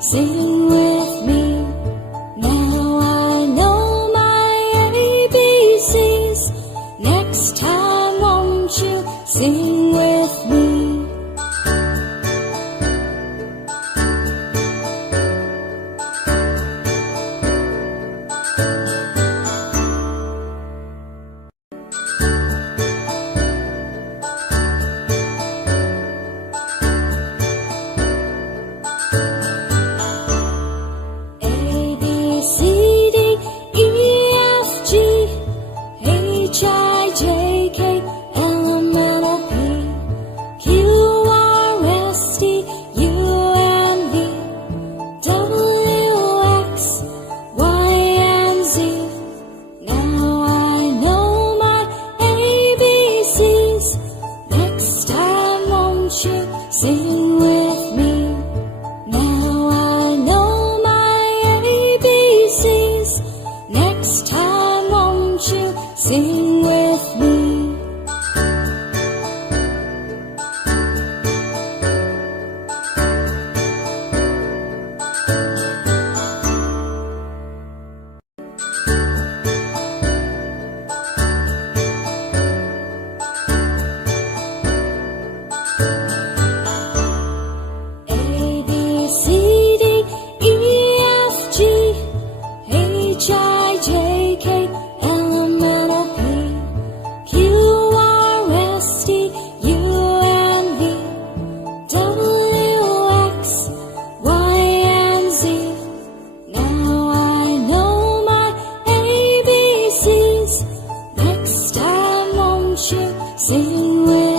Sing with me. Now I know my ABCs. Next time won't you sing with me? Sing with me. Now I know my ABCs. Next time won't you sing with me? Sing with